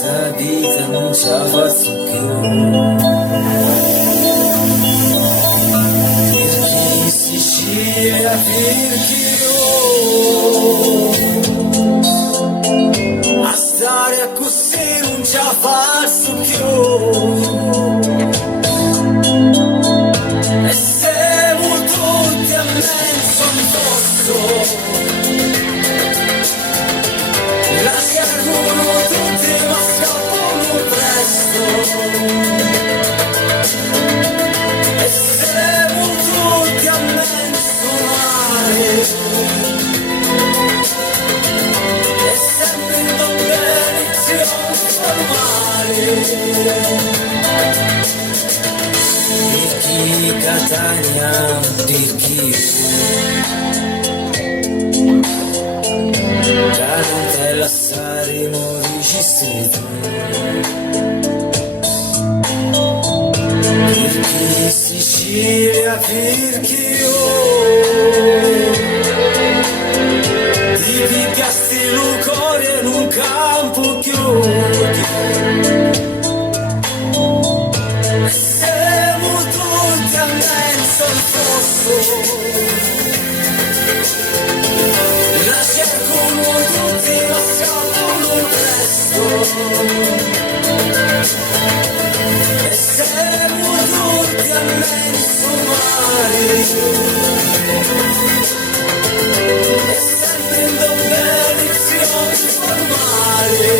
questa vita non ce la faccio più. Per chi Sicilia, per chi io, a stare così non ce la faccio più. E siamo tutti a mezzo addosso, lasciamo tutti ma scappano presto. E siamo tutti a mezzo mare, e sempre in competizione formale. Per chi Catania, per chi Tarantella, Saremo, Vigisteto. Per chi Sicilia, per chi io, ti pigliasti l'ucore in un campo chiuso. Siamo tutti a mezzo al fosso, la cercano tutti ma scappano presto. E siamo tutti a mezzo mare, e sempre in competizione formale.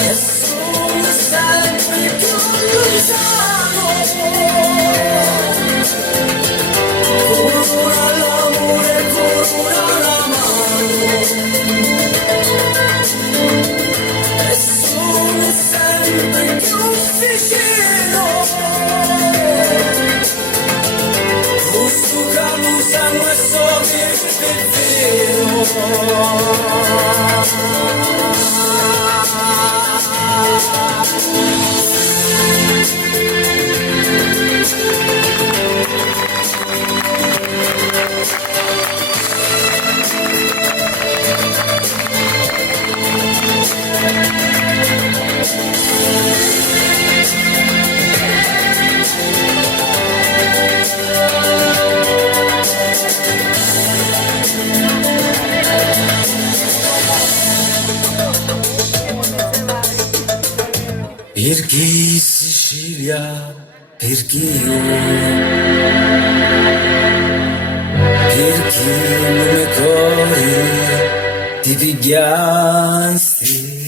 E sono sempre più lontano, corona l'amore, corona la mano. E sono sempre più vicino, giusto che non sanno e so che vero. Per chi Sicilia, per chi io, per chi non mi corri, ti pigliasti.